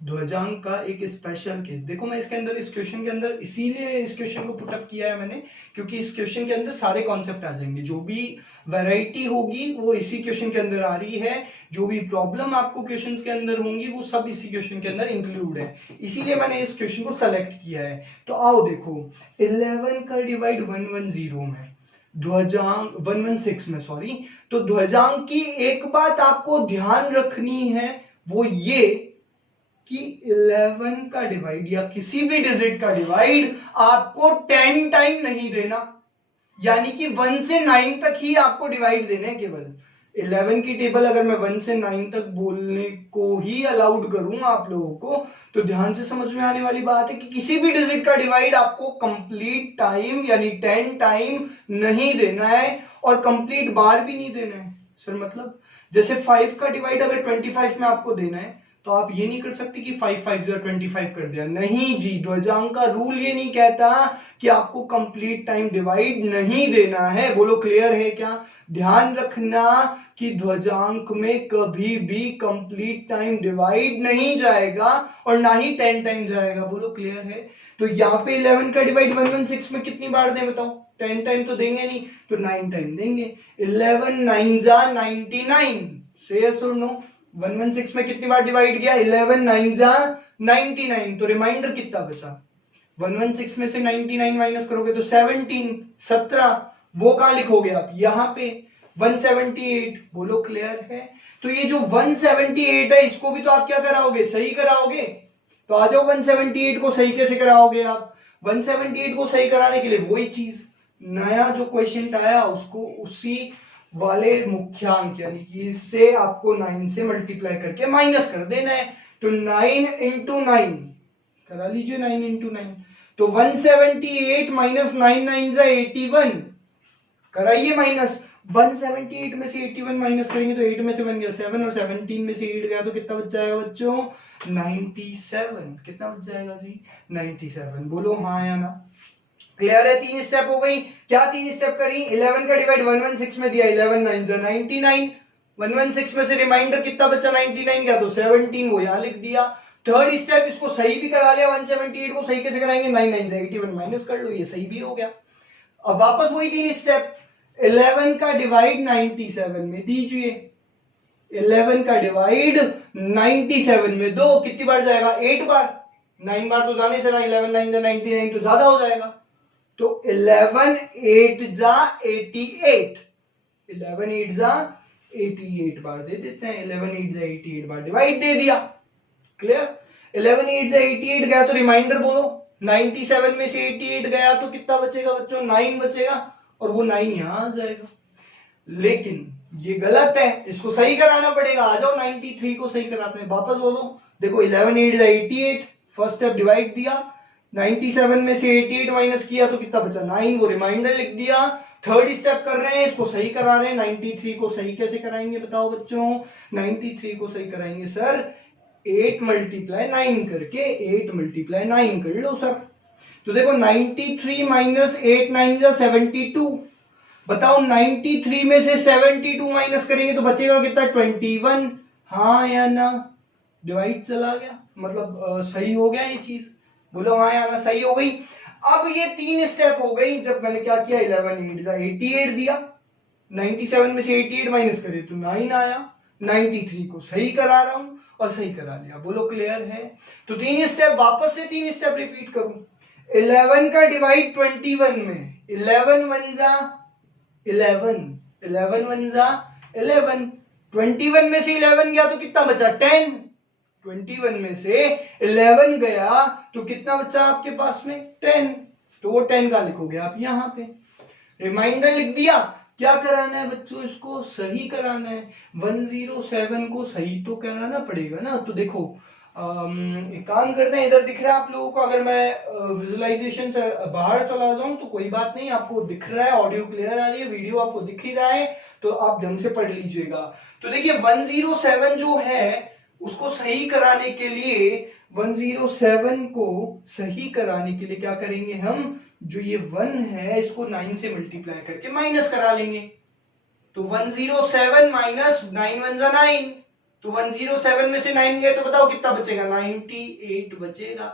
ध्वजांक का एक स्पेशल केस। देखो मैं इसके अंदर, इस क्वेश्चन के अंदर, इसीलिए इस क्वेश्चन को पुटअप किया है मैंने, क्योंकि इस क्वेश्चन के अंदर सारे कॉन्सेप्ट आ जाएंगे, जो भी वैरायटी होगी वो इसी क्वेश्चन के अंदर आ रही है, जो भी प्रॉब्लम आपको क्वेश्चंस के अंदर होंगी वो सब इसी क्वेश्चन के अंदर इंक्लूड है, इसीलिए मैंने इस क्वेश्चन को सेलेक्ट किया है। तो आओ देखो, 11 का डिवाइड 110 में, ध्वजांक 116 में सॉरी, तो ध्वजांक की एक बात आपको ध्यान रखनी है, वो ये कि 11 का डिवाइड या किसी भी डिजिट का डिवाइड आपको 10 टाइम नहीं देना, यानी कि 1 से 9 तक ही आपको डिवाइड देने हैं केवल। 11 की टेबल अगर मैं 1 से 9 तक बोलने को ही अलाउड करूं आप लोगों को, तो ध्यान से समझ में आने वाली बात है कि किसी भी डिजिट का डिवाइड आपको कंप्लीट टाइम यानी 10 टाइम नहीं देना है, और कंप्लीट बार भी नहीं देना है। सर मतलब जैसे 5 का डिवाइड अगर 25 में आपको देना है, तो आप ये नहीं कर सकते कि 5 5 25 कर दिया, नहीं जी, ध्वजांक का रूल ये नहीं कहता कि आपको कंप्लीट टाइम डिवाइड नहीं देना है। बोलो क्लियर है क्या, ध्यान रखना कि ध्वजांक में कभी भी कंप्लीट टाइम डिवाइड नहीं जाएगा और ना ही 10 टाइम जाएगा, बोलो क्लियर है। तो यहाँ पे 11 का डिवाइड 116 में कितनी बार दें बताओ, 10 टाइम तो देंगे नहीं, तो 9 टाइम देंगे। 11 9 जा 99, से यस और नो, 116 में कितनी बार डिवाइड किया, 11 9 जा 99, तो रिमाइंडर कितना बचा, 116 में से 99 माइनस करोगे तो 17, वो कहां लिखोगे आप, यहां पे 178, बोलो क्लियर है। तो ये जो 178 है इसको भी तो आप क्या कराओगे, सही कराओगे। तो आ जाओ 178 को सही कैसे कराओगे आप, 178 को सही कराने के लिए वही चीज, नया जो क्वेश्चन आया उसको उसी वाले मुख्यांक यानी कि इससे आपको 9 से मल्टीप्लाई करके माइनस कर देना है। तो 9 into 9 करा लीजिए, 9 into 9, तो 178 माइनस 9 9 जा 81, कराइए माइनस, 178 में से 81 माइनस करेंगे तो 8 में से बन गया 7, और 17 में से 8 गया तो कितना बच जाएगा बच्चों, 97, कितना बच जाएगा जी, 97, बोलो हाँ या ना। क्लियर है, 3 स्टेप हो गई, क्या 3 स्टेप करी, 11 का डिवाइड 116 में दिया, 11 9 जा 99, 116 में से रिमाइंडर कितना बचा 99 का, तो 17, वो यहां लिख दिया। थर्ड स्टेप, इसको सही भी करा लिया, 178 को सही कैसे कराएंगे, 9 9 जा 81 माइनस कर लो, ये सही भी हो गया। अब वापस वही 3 स्टेप, 11 का डिवाइड 97 में दीजिए, 11 का डिवाइड 97 में दो, कितनी बार जाएगा, 8 बार, 9 बार तो जाने से ना, 11 9 जा 99 तो ज्यादा हो जाएगा, तो 11 8 जा 88, 11 8 जा 88 बार दे देते हैं, 11 8 जा 88 बार डिवाइड दे दिया, क्लियर। 11 8 जा 88 गया तो रिमाइंडर बोलो, 97 में से 88 गया तो कितना बचेगा बच्चों, 9 बचेगा, और वो 9 यहां आ जाएगा। लेकिन ये गलत है, इसको सही कराना पड़ेगा, आ जाओ 93 को सही कराते हैं, वापस बोलो, देखो 11 8 जा 88, फर्स्ट स्टेप डिवाइड दिया, 97 में से 88 माइनस किया तो कितना बचा 9, वो रिमाइंडर लिख दिया। थर्ड स्टेप कर रहे हैं, इसको सही करा रहे हैं, 93 को सही कैसे कराएंगे बताओ बच्चों, 93 को सही कराएंगे सर 8 मल्टीप्लाई 9 करके, 8 मल्टीप्लाई 9 कर लो सर। तो देखो 93 माइनस 8 9 जा 72, बताओ 93 में से 72 माइनस करेंगे तो बचेगा कितना? 21। हाँ या ना? डिवाइड चला गया, मतलब सही हो गया ये चीज। बोलो हाँ या ना? सही हो गई। अब ये 3 स्टेप हो गई। जब मैंने क्या किया, 11 8 88 दिया, 97 में से 88 माइनस करे तो 9 आया। 93 को सही करा रहा हूं और सही करा लिया। बोलो क्लियर है? तो 3 स्टेप, वापस से 3 स्टेप रिपीट करूं। 11 का डिवाइड 21 में, 11 वन जा 11, 11 वन जा 11, 21 में से 11 गया तो कितना बचा? 10। 21 में से 11 गया तो कितना बचा आपके पास में? 10। तो वो 10 का लिखोगे आप यहां पे। रिमाइंडर लिख दिया। क्या कराना है बच्चों? इसको सही कराना है। 107 को सही तो कराना पड़ेगा ना। तो देखो एक काम करते हैं, इधर दिख रहा है आप लोगों को? अगर मैं विजुअलाइजेशन से बाहर चला जाऊं तो कोई बात नहीं, आपको दिख रहा है, ऑडियो क्लियर आ रही है, वीडियो आपको दिख ही रहा है, तो आप ढंग से पढ़ लीजिएगा। तो देखिए 107 जो है उसको सही कराने के लिए, 107 को सही कराने के लिए क्या करेंगे हम? जो ये 1 है इसको 9 से मल्टीप्लाई करके माइनस करा लेंगे। तो 107 माइनस 9 1 जा 9, तो 107 में से 9 गए तो बताओ कितना बचेगा? 98 बचेगा।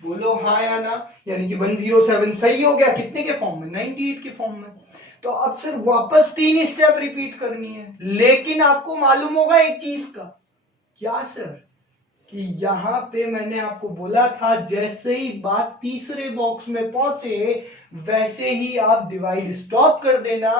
बोलो हाँ या ना? यानी कि 107 सही हो गया। कितने के फॉर्म में? 98 के फॉर्म में। तो अब सिर्फ वापस 3 स्टेप रिपीट करनी है। लेकिन आपको मालूम होगा एक चीज का। क्या सर? कि यहां पे मैंने आपको बोला था जैसे ही बात तीसरे बॉक्स में पहुंचे वैसे ही आप डिवाइड स्टॉप कर देना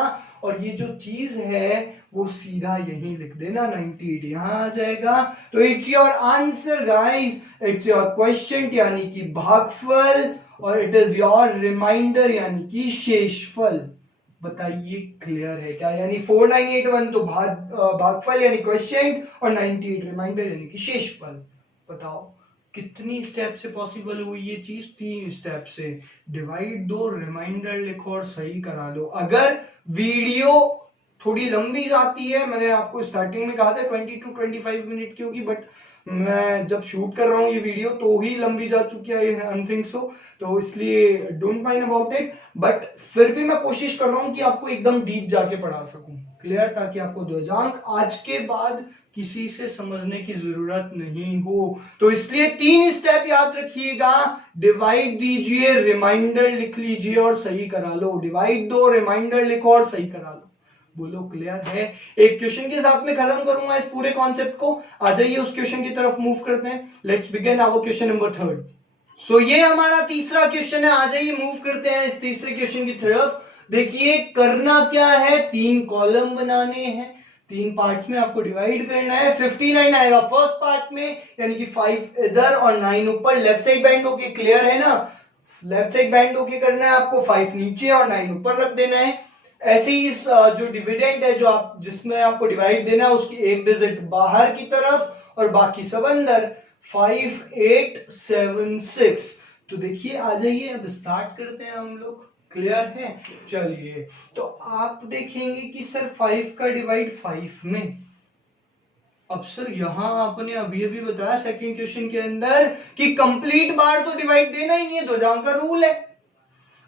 और ये जो चीज है वो सीधा यहीं लिख देना। 98 यहां आ जाएगा। तो it's your answer guys, it's your question यानी कि भागफल, और इट इज योर रिमाइंडर यानी कि शेषफल। बताइए क्लियर है क्या? यानी 4981 तो भागफल यानी क्वेश्चन और 98 रिमाइंडर यानी कि शेषफल। बताओ कितनी स्टेप से पॉसिबल हुई ये चीज? 3 स्टेप से। डिवाइड दो, रिमाइंडर लिखो और सही करा लो। अगर वीडियो थोड़ी लंबी जाती है, मैंने आपको स्टार्टिंग में कहा था 20 to 25 मिनट की होगी, बट मैं जब शूट कर रहा हूं ये वीडियो तो ही लंबी जा चुकी है, आई थिंक सो। तो इसलिए don't mind about it, but फिर भी मैं कोशिश कर रहा हूं कि आपको एकदम डीप जाके पढ़ा सकूं, क्लियर, ताकि आपको ध्वजांक आज के बाद किसी से समझने की जरूरत नहीं हो। तो इसलिए 3 स्टेप याद रखिएगा। डिवाइड दीजिए, रिमाइंडर लिख लीजिए और सही करा लो। डिवाइड दो, रिमाइंडर लिखो और सही करा लो। बोलो क्लियर है? एक क्वेश्चन के साथ में खत्म करूंगा इस पूरे कॉन्सेप्ट को। आ जाइए उस क्वेश्चन की तरफ मूव करते हैं। Let's begin our question number 3। सो ये हमारा तीसरा क्वेश्चन है। आ जाइए मूव करते हैं इस तीसरे क्वेश्चन की तरफ। देखिए करना क्या है, 3 कॉलम बनाने हैं, 3 पार्ट्स में आपको डिवाइड करना है। 59 आएगा फर्स्ट पार्ट में, यानी कि 5 इधर और 9 ऊपर, लेफ्ट साइड बैंड होके, क्लियर है ना? लेफ्ट साइड बैंड होके करना है आपको, 5 नीचे और 9 ऊपर रख देना है। ऐसे ही इस जो डिविडेंड है, जो आप जिसमें आपको डिवाइड देना है, उसकी एक डिजिट बाहर की तरफ और बाकी सब अंदर। 5 8 7 6। तो देखिए आ जाइए, अब स्टार्ट करते हैं हम लोग, क्लियर है? चलिए, तो आप देखेंगे कि सर 5 का डिवाइड 5 में, अब सर यहां आपने अभी अभी बताया सेकंड क्वेश्चन के अंदर कि कंप्लीट बार तो डिवाइड देना ही नहीं है, ध्वजांक का रूल है।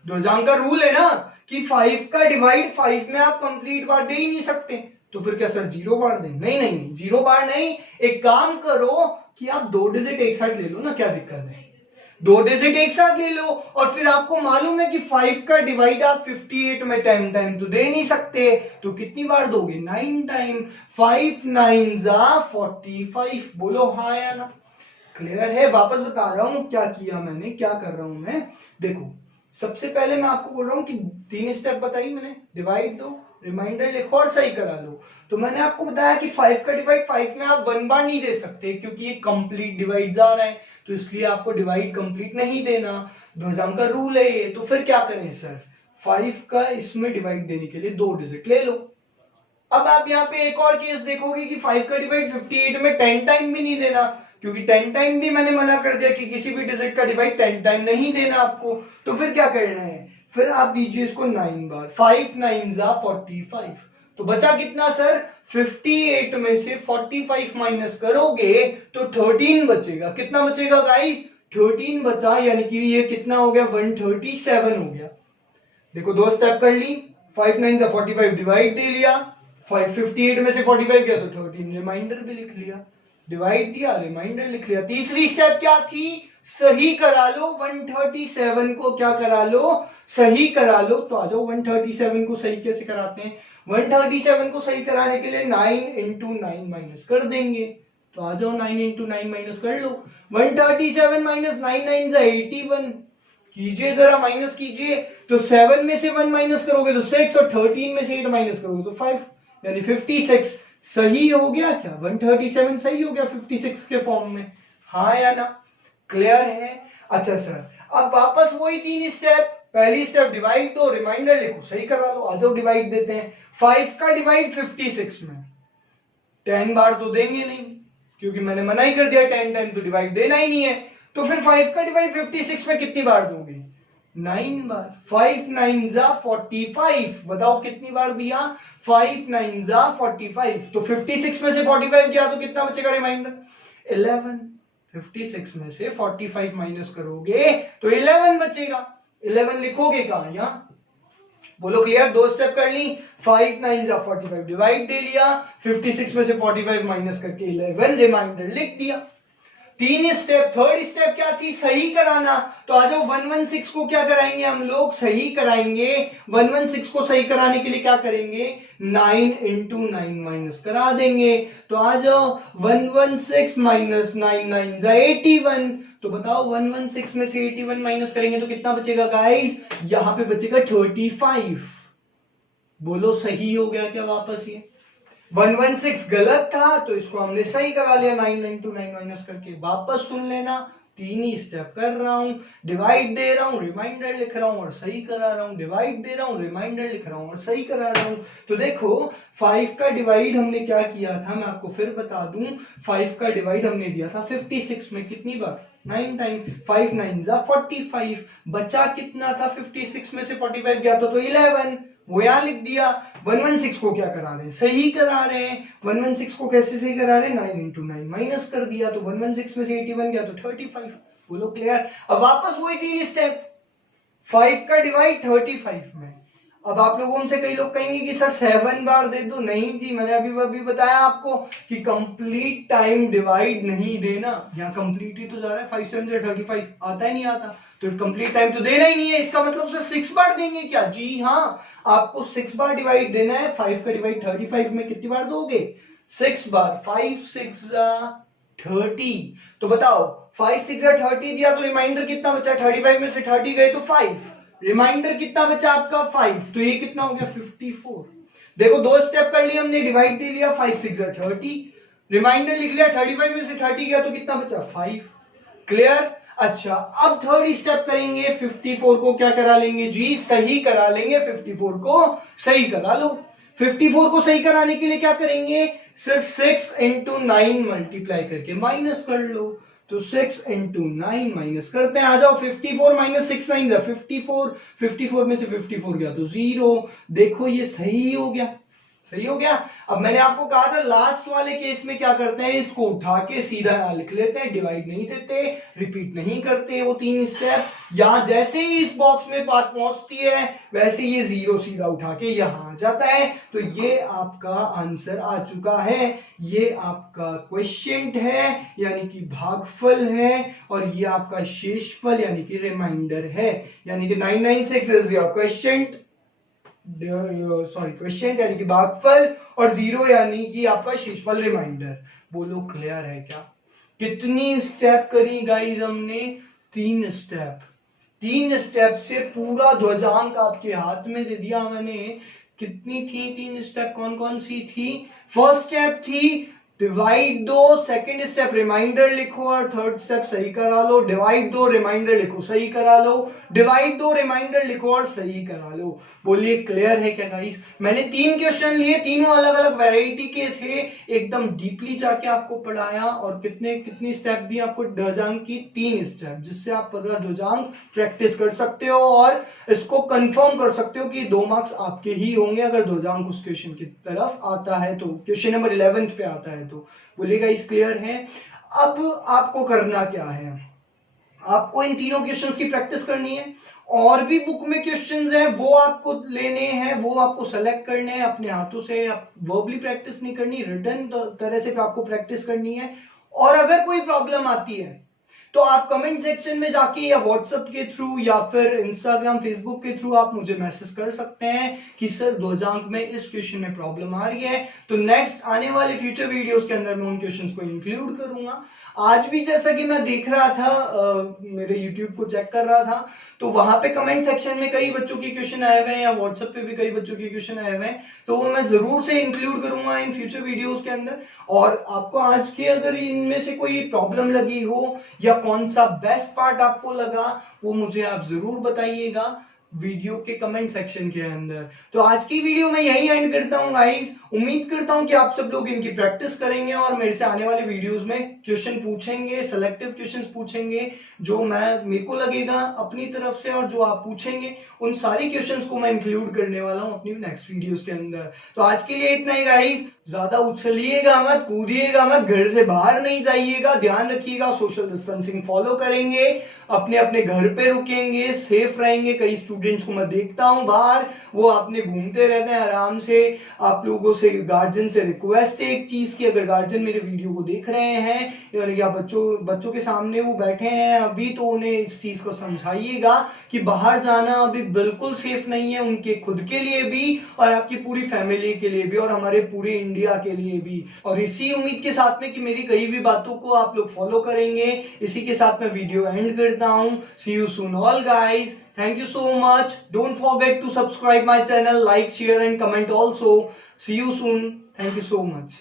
ध्वजांक का रूल है ना कि 5 का डिवाइड 5 में आप कंप्लीट बार दे ही नहीं सकते। तो फिर क्या सर 0 बार दें? नहीं नहीं नहीं, 0 बार नहीं। एक काम करो कि आप 2 डिजिट एक साथ ले लो ना, क्या दिक्कत है? 2 डिजिट एक साथ ले लो, और फिर आपको मालूम है कि 5 का डिवाइड आप 58 में 10 टाइम तो दे नहीं सकते, तो कितनी बार दोगे? 9 टाइम। 5 9 जा 45। बोलो हाँ या ना? क्लियर है? वापस बता रहा हूं क्या किया मैंने, क्या कर रहा हूं मैं। देखो सबसे पहले मैं आपको बोल रहा हूं कि 3 स्टेप बताई मैंने, डिवाइड दो, रिमाइंडर लिखो और सही करा लो। तो मैंने आपको बताया कि 5 का डिवाइड 5 में आप 1 बार नहीं दे सकते, क्योंकि ये कंप्लीट डिवाइड जा रहा है, तो इसलिए आपको डिवाइड कंप्लीट नहीं देना, ध्वजांक का रूल है ये। तो फिर क्या करें सर? 5 का इसमें डिवाइड देने के लिए 2 डिजिट ले लो। अब आप यहाँ पे एक और केस देखोगे कि 5 का डिवाइड 58 में 10 टाइम भी नहीं देना, क्योंकि 10 टाइम भी मैंने मना कर दिया कि किसी भी डिजिट का डिवाइड 10 टाइम नहीं देना आपको। तो फिर क्या करना है? फिर आप दीजिए इसको 9 बार। 5 9 जा 45। तो बचा कितना सर? 58 में से 45 माइनस करोगे तो 13 बचेगा। कितना बचेगा गाइस? 13 बचा, यानी कि ये कितना हो गया? 137 हो गया। देखो 2 स्टेप कर ली, 5 9 जा 45 डिवाइड दे लिया, 58 में से 45 गया तो 13 रिमाइंडर भी लिख लिया, डिवाइड दिया रिमाइंडर लिख लिया। तीसरी स्टेप क्या थी, सही करा लो 137 को, क्या करा लो, सही करा लो। तो आ जाओ 137 को सही कैसे कराते हैं, 137 को सही कराने के लिए 9 into 9 माइनस कर देंगे। तो आ जाओ 9 into 9 माइनस कर लो, 137 माइनस 9 9 जा 81, कीजिए जरा माइनस कीजिए। तो 7 में से 1 माइनस करोगे तो 6 और 13 में से 8 माइनस करोगे तो 5, यानी 56 सही हो गया क्या, 137 सही हो गया 56 के फॉर्म में, हाँ या ना, क्लियर है। अच्छा सर, अब वापस वही 3 स्टेप, पहली स्टेप डिवाइड दो रिमाइंडर लिखो सही करा लो। आ जाओ डिवाइड देते हैं, 5 का डिवाइड 56 में 10 बार तो देंगे नहीं, क्योंकि मैंने मना ही कर दिया 10 10 तो डिवाइड देना ही नहीं है। तो फिर 5 का डिवाइड 56 में कितनी बार दोगे, 9 बार। 5 9 जा 45, बताओ कितनी बार दिया, 5 9 जा 45। तो 56 में से 45 गया तो कितना बचेगा रिमाइंडर, 11। 56 में से 45 माइनस करोगे तो 11 बचेगा, 11 लिखोगे कहां, यहां। बोलो क्लियर, दो स्टेप कर ली, 5 9 जा 45 डिवाइड दे लिया, 56 में से 45 माइनस करके 11 रिमाइंडर लिख दिया। 3 स्टेप, थर्ड स्टेप क्या थी, सही कराना। तो आ जाओ 116 को क्या कराएंगे हम लोग, सही कराएंगे। 116 को सही कराने के लिए क्या करेंगे, 9 into 9 माइनस करा देंगे। तो आ जाओ 116 माइनस 9 9 जा 81। तो बताओ 116 में से 81 माइनस करेंगे तो कितना बचेगा गाइस, यहां पे बचेगा 35। बोलो सही हो गया क्या वापस, ये 116 गलत था तो इसको हमने सही करा लिया 9 into 9 माइनस करके। वापस सुन लेना, 3 ही स्टेप कर रहा हूं, डिवाइड दे रहा हूं रिमाइंडर लिख रहा हूं और सही करा रहा हूं, डिवाइड दे रहा हूं रिमाइंडर लिख रहा हूं और सही करा रहा हूं। तो देखो 5 का डिवाइड हमने क्या किया था, मैं आपको फिर बता दूं, 5 का डिवाइड हमने दिया था 56 में कितनी बार, 9 टाइम। 5 9 जा 45, बचा कितना था, 56 में से 45 गया था तो 11, वो यहां लिख दिया। 116 को क्या करा रहे हैं, सही करा रहे हैं। 116 को कैसे सही करा रहे हैं, 9 into 9 माइनस कर दिया तो 116 में से 81 गया तो 35। बोलो क्लियर। अब वापस वही 3 स्टेप, 5 का डिवाइड 35 में। अब आप लोगों से कई लोग कहेंगे कि सर 7 बार दे दो, नहीं जी, मैंने अभी बताया आपको कि कंप्लीट टाइम डिवाइड नहीं देना। यहाँ कंप्लीट ही तो जा रहा है, 5 7 35 आता ही नहीं आता, तो कंप्लीट टाइम तो देना ही नहीं है। इसका मतलब सर 6 बार देंगे क्या, जी हाँ, आपको 6 बार डिवाइड देना है। 5 का डिवाइड 35 में कितनी बार दोगे, 6 बार। 5 6 30, तो बताओ 5 6 30 दिया तो रिमाइंडर कितना बचा, 35 में से 30 गए तो 5, रिमाइंडर कितना बचा आपका 5, तो ये कितना हो गया 54। देखो 2 स्टेप कर लिए हमने, डिवाइड दे लिया, 5 6 30, रिमाइंडर लिख लिया, 35 में से 30 गया तो कितना बचा 5, क्लियर। अच्छा, अब थर्ड स्टेप करेंगे, 54 को क्या करा लेंगे जी, सही करा लेंगे। 54 को सही करा लो। 54 को सही कराने के लिए क्या करेंगे, सिर्फ 6 into 9 मल्टीप्लाई करके माइनस कर लो। तो 6 into 9 माइनस करते हैं, आ जाओ 54 माइनस 6 9 जा 54, 54 में से 54 गया तो 0। देखो ये सही हो गया, सही हो गया। अब मैंने आपको कहा था लास्ट वाले केस में क्या करते हैं, इसको उठा के सीधा यहां लिख लेते हैं, डिवाइड नहीं देते, रिपीट नहीं करते वो 3 स्टेप। यहां जैसे ही इस बॉक्स में बात पहुंचती है वैसे ये 0 सीधा उठा के यहां आ जाता है। तो ये आपका आंसर आ चुका है, ये आपका क्वेश्चन है यानी कि भागफल है, और ये आपका शेषफल यानी कि रिमाइंडर है। यानी कि 996 इज योर क्वेश्चन, क्वेश्चन यानी कि भागफल, और 0 यानी कि आपका शेषफल रिमाइंडर। बोलो क्लियर है क्या। कितनी स्टेप करी गाइस हमने, 3 स्टेप। 3 स्टेप से पूरा ध्वजांक आपके हाथ में दे दिया मैंने। कितनी थी 3 स्टेप, कौन कौन सी थी। फर्स्ट स्टेप थी डिवाइड दो, सेकंड स्टेप रिमाइंडर लिखो और थर्ड स्टेप सही करा लो। डिवाइड दो रिमाइंडर लिखो सही करा लो, डिवाइड दो रिमाइंडर लिखो और सही करा लो। बोलिए क्लियर है क्या गाइस। मैंने 3 क्वेश्चन लिए, तीनों अलग अलग वैरायटी के थे, एकदम डीपली जाके आपको पढ़ाया। और कितनी स्टेप दी आपको, ध्वजांक की 3 स्टेप, जिससे आप पूरा ध्वजांक प्रैक्टिस कर सकते हो और इसको कंफर्म कर सकते हो कि 2 मार्क्स आपके ही होंगे अगर ध्वजांक उस क्वेश्चन की तरफ आता है तो, क्वेश्चन नंबर 11 पे आता है तो। बोलिएगा इस क्लियर है। अब आपको करना क्या है, आपको इन तीनों क्वेश्चंस की प्रैक्टिस करनी है। और भी बुक में क्वेश्चंस हैं वो आपको लेने हैं, वो आपको सेलेक्ट करने हैं अपने हाथों से। आप वर्बली प्रैक्टिस नहीं करनी, रिटन तरह से आपको प्रैक्टिस करनी है। और अगर कोई प्रॉब्लम आती है तो आप कमेंट सेक्शन में जाके या व्हाट्सएप के थ्रू या फिर इंस्टाग्राम फेसबुक के थ्रू आप मुझे मैसेज कर सकते हैं कि सर ध्वजांक में इस क्वेश्चन में प्रॉब्लम आ रही है। तो नेक्स्ट आने वाले फ्यूचर वीडियोस के अंदर मैं उन क्वेश्चंस को इंक्लूड करूंगा। आज भी जैसा कि मैं देख रहा था, मेरे यूट्यूब को चेक कर रहा था, तो वहां पे कमेंट सेक्शन में कई बच्चों के क्वेश्चन आए हुए हैं या व्हाट्सएप पे भी कई बच्चों के क्वेश्चन आए हुए हैं, तो वो मैं जरूर से इंक्लूड करूंगा इन फ्यूचर वीडियोस के अंदर। और आपको आज के अगर इनमें से कोई प्रॉब्लम लगी हो या कौन सा बेस्ट पार्ट आपको लगा वो मुझे आप जरूर बताइएगा वीडियो के कमेंट सेक्शन के अंदर। तो आज की वीडियो में यही एंड करता हूं गाइस। उम्मीद करता हूं कि आप सब लोग इनकी प्रैक्टिस करेंगे और मेरे से आने वाले वीडियोस में क्वेश्चन पूछेंगे, सिलेक्टिव क्वेश्चंस पूछेंगे जो मेरे को लगेगा अपनी तरफ से, और जो आप पूछेंगे उन सारे क्वेश्चंस को मैं इंक्लूड करने वाला हूं अपनी नेक्स्ट वीडियोस के अंदर। तो आज के लिए इतना ही गाइस। ज्यादा उछलिएगा मत, कूदिएगा मत, घर से बाहर नहीं जाइएगा, ध्यान रखिएगा, सोशल डिस्टेंसिंग फॉलो करेंगे, अपने अपने घर पे रुकेंगे, सेफ रहेंगे। कई स्टूडेंट्स को मैं देखता हूं बाहर, वो अपने घूमते रहते हैं आराम से। आप लोगों से, गार्जियन से रिक्वेस्ट है एक चीज की, अगर गार्जियन मेरे वीडियो को देख रहे हैं या बच्चों के सामने वो बैठे हैं अभी, तो उन्हें इस चीज को समझाइएगा कि बाहर जाना अभी बिल्कुल सेफ नहीं है, उनके खुद के लिए भी और आपकी पूरी फैमिली के लिए भी और हमारे पूरे इंडिया के लिए भी। और इसी उम्मीद के साथ में कि मेरी कई भी बातों को आप लोग फॉलो करेंगे, इसी के साथ मैं वीडियो एंड करता हूं। See you soon all guys, thank you so much. Don't forget to subscribe my channel, like, share and comment also. See you soon. Thank you so much.